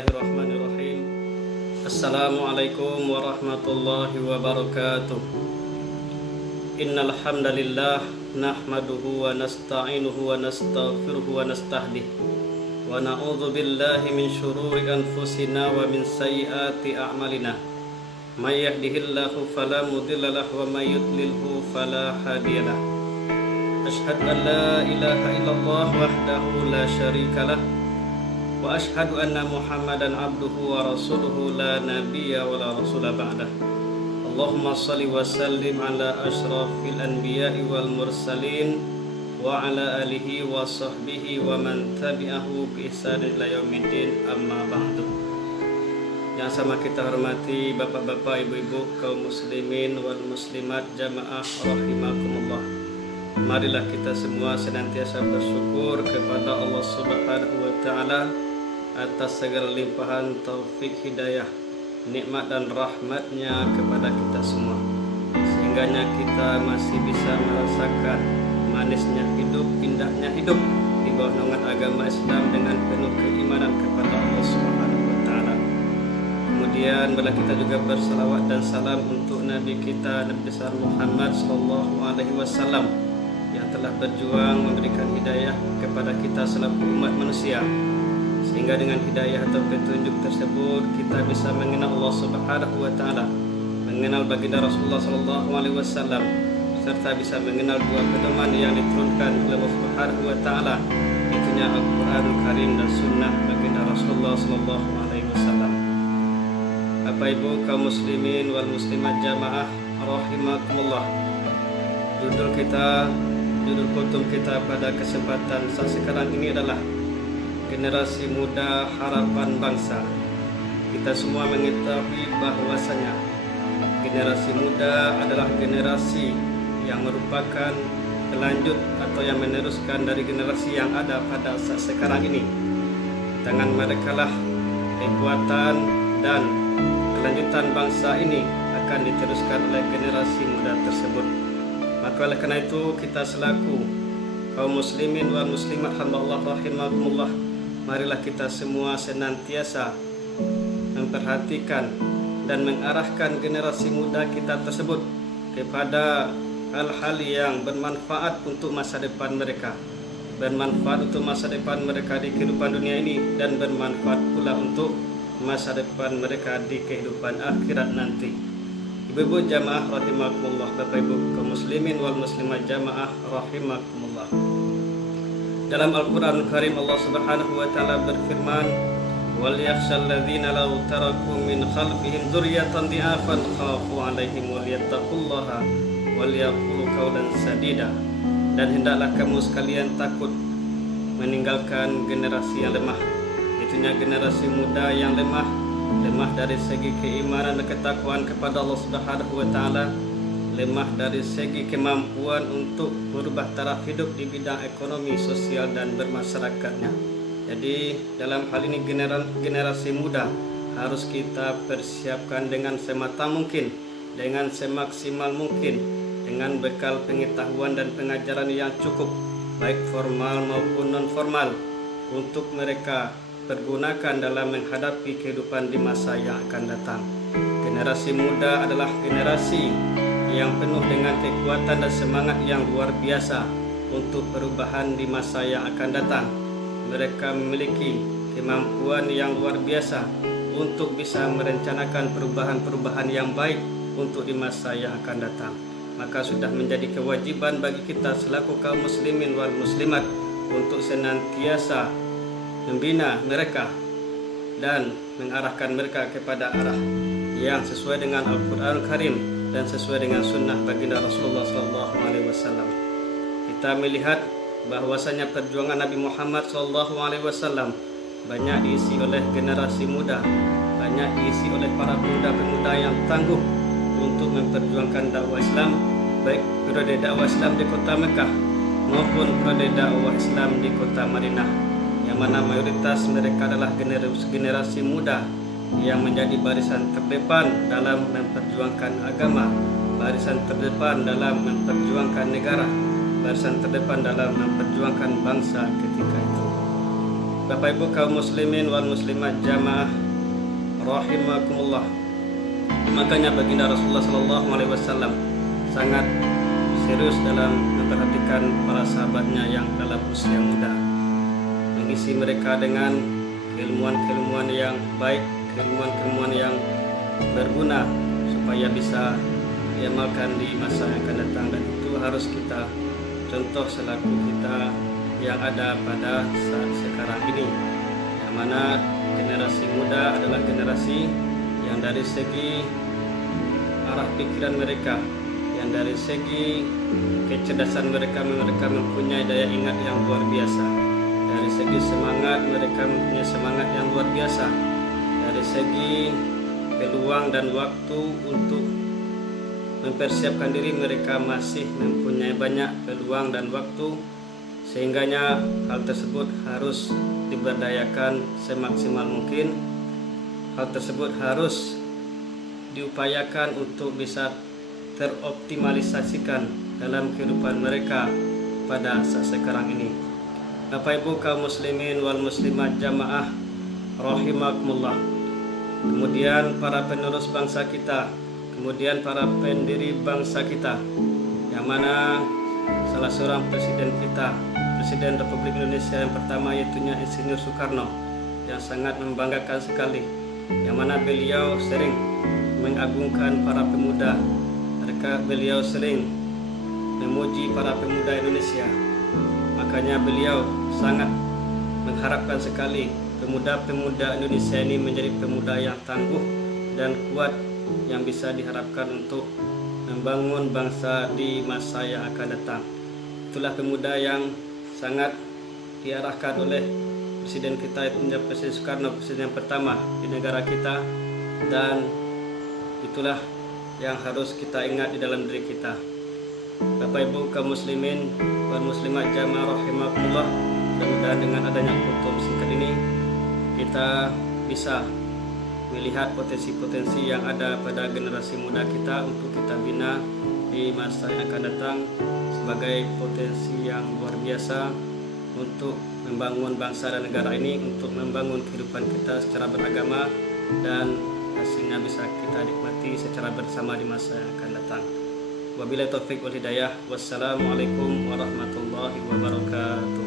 Bismillahirrahmanirrahim. Assalamualaikum warahmatullahi wabarakatuh. Innal hamdalillah nahmaduhu wa nasta'inuhu wa nastaghfiruhu wa nastahdih wa na'udzu billahi min syururi anfusina wa min sayyiati a'malina. May yahdihillahu fala mudilla lahu wa may yudlilhu fala hadiyalah. Asyhadu an la ilaha illallah wahdahu la syarikalah wa ashhadu anna Muhammadan abduhu wa rasuluhu la nabiyya wa la rasula ba'dah. Allahumma salli wa sallim ala asyrafil anbiya'i wal mursalin wa ala alihi wa sahbihi wa man tabi'ahu bi ihsan ila yaumiddin, amma ba'du. Yang sama kita hormati bapak-bapak, ibu-ibu, kaum muslimin wal muslimat jamaah rahimakumullah. Marilah kita semua senantiasa bersyukur kepada Allah Subhanahu wa taala atas segala limpahan taufik hidayah, nikmat dan rahmatnya kepada kita semua, sehingganya kita masih bisa merasakan manisnya hidup, indahnya hidup di bawah naungan agama Islam dengan penuh keimanan kepada Allah Subhanahu wa taala. Kemudian bila kita juga bersalawat dan salam untuk Nabi kita, Nabi besar Muhammad sallallahu alaihi wasallam, yang telah berjuang memberikan hidayah kepada kita selaku umat manusia, sehingga dengan hidayah atau petunjuk tersebut kita bisa mengenal Allah Subhanahu wa taala, mengenal baginda Rasulullah sallallahu alaihi wasallam, serta bisa mengenal dua pedoman yang diturunkan oleh Allah Subhanahu wa taala, itunya Al-Qur'anul Karim dan sunnah baginda Rasulullah sallallahu alaihi wasallam. Bapak Ibu kaum muslimin wal muslimat jamaah rahimakumullah. Judul kultum kita pada kesempatan saat sekarang ini adalah generasi muda harapan bangsa. Kita semua mengetahui bahwasanya generasi muda adalah generasi yang merupakan pelanjut atau yang meneruskan dari generasi yang ada pada saat sekarang ini. Tangan mereka lah kekuatan dan kelanjutan bangsa ini akan diteruskan oleh generasi muda tersebut. Maka oleh karena itu kita selaku kaum muslimin wal muslimat hamba Allah rahimakumullah, marilah kita semua senantiasa memperhatikan dan mengarahkan generasi muda kita tersebut kepada hal-hal yang bermanfaat untuk masa depan mereka, bermanfaat untuk masa depan mereka di kehidupan dunia ini, dan bermanfaat pula untuk masa depan mereka di kehidupan akhirat nanti. Ibu-ibu jamaah rahimakumullah, Bapak Ibu kaum muslimin wal muslimat jamaah rahimakumullah. Dalam Al-Qur'anul Karim Allah Subhanahu wa taala berfirman, "Wal yakhshal ladzina law taraku min khalfihim dzurriyyatan dhi'afan khafu 'alaihim wal yattaqullaha wal yaqulu qawlan sadida." Dan hendaklah kamu sekalian takut meninggalkan generasi yang lemah, itunya generasi muda yang lemah dari segi keimanan dan ketakwaan kepada Allah Subhanahu wa taala, lemah dari segi kemampuan untuk merubah taraf hidup di bidang ekonomi, sosial dan bermasyarakatnya. Jadi dalam hal ini generasi muda harus kita persiapkan dengan sematang mungkin, dengan semaksimal mungkin, dengan bekal pengetahuan dan pengajaran yang cukup, baik formal maupun non formal, untuk mereka pergunakan dalam menghadapi kehidupan di masa yang akan datang. Generasi muda adalah generasi yang penuh dengan kekuatan dan semangat yang luar biasa untuk perubahan di masa yang akan datang. Mereka memiliki kemampuan yang luar biasa untuk bisa merencanakan perubahan-perubahan yang baik untuk di masa yang akan datang. Maka sudah menjadi kewajiban bagi kita selaku kaum muslimin wal muslimat untuk senantiasa membina mereka dan mengarahkan mereka kepada arah yang sesuai dengan Al-Qur'anul Karim dan sesuai dengan sunnah baginda Rasulullah SAW. Kita melihat bahwasanya perjuangan Nabi Muhammad SAW banyak diisi oleh generasi muda, banyak diisi oleh para pemuda-pemuda yang tangguh untuk memperjuangkan dakwah Islam, baik periode dakwah Islam di kota Mekah maupun periode dakwah Islam di kota Madinah, yang mana mayoritas mereka adalah generasi muda yang menjadi barisan terdepan dalam memperjuangkan agama, barisan terdepan dalam memperjuangkan negara, barisan terdepan dalam memperjuangkan bangsa ketika itu. Bapak Ibu kaum muslimin wal muslimat jamaah rahimakumullah. Makanya baginda Rasulullah SAW sangat serius dalam memperhatikan para sahabatnya yang dalam usia muda, mengisi mereka dengan keilmuan-keilmuan yang baik, keilmuan-keilmuan yang berguna supaya bisa diamalkan di masa yang akan datang. Dan itu harus kita contoh selaku kita yang ada pada saat sekarang ini, yang mana generasi muda adalah generasi yang dari segi arah pikiran mereka, yang dari segi kecerdasan mereka mempunyai daya ingat yang luar biasa. Dari segi semangat mereka mempunyai semangat yang luar biasa. Dari segi peluang dan waktu untuk mempersiapkan diri mereka masih mempunyai banyak peluang dan waktu, sehingganya hal tersebut harus diberdayakan semaksimal mungkin. Hal tersebut harus diupayakan untuk bisa teroptimalisasikan dalam kehidupan mereka pada saat sekarang ini. Bapak Ibu kaum muslimin wal muslimat jamaah rahimakumullah. Kemudian para penerus bangsa kita, kemudian para pendiri bangsa kita, yang mana salah seorang presiden kita, Presiden Republik Indonesia yang pertama, yaitunya Insinyur Soekarno, yang sangat membanggakan sekali, yang mana beliau sering mengagungkan para pemuda. Beliau sering memuji para pemuda Indonesia. Makanya beliau sangat mengharapkan sekali pemuda-pemuda Indonesia ini menjadi pemuda yang tangguh dan kuat, yang bisa diharapkan untuk membangun bangsa di masa yang akan datang. Itulah pemuda yang sangat diarahkan oleh presiden kita, itu Presiden Soekarno, presiden yang pertama di negara kita, dan itulah yang harus kita ingat di dalam diri kita. Bapak Ibu kaum muslimin wal muslimat jamaah rahimakumullah, mudah-mudahan dengan adanya kultum singkat ini kita bisa melihat potensi-potensi yang ada pada generasi muda kita untuk kita bina di masa yang akan datang sebagai potensi yang luar biasa untuk membangun bangsa dan negara ini, untuk membangun kehidupan kita secara beragama, dan hasilnya bisa kita nikmati secara bersama di masa yang akan datang. Wabillahi taufiq wal hidayah. Wassalamualaikum warahmatullahi wabarakatuh.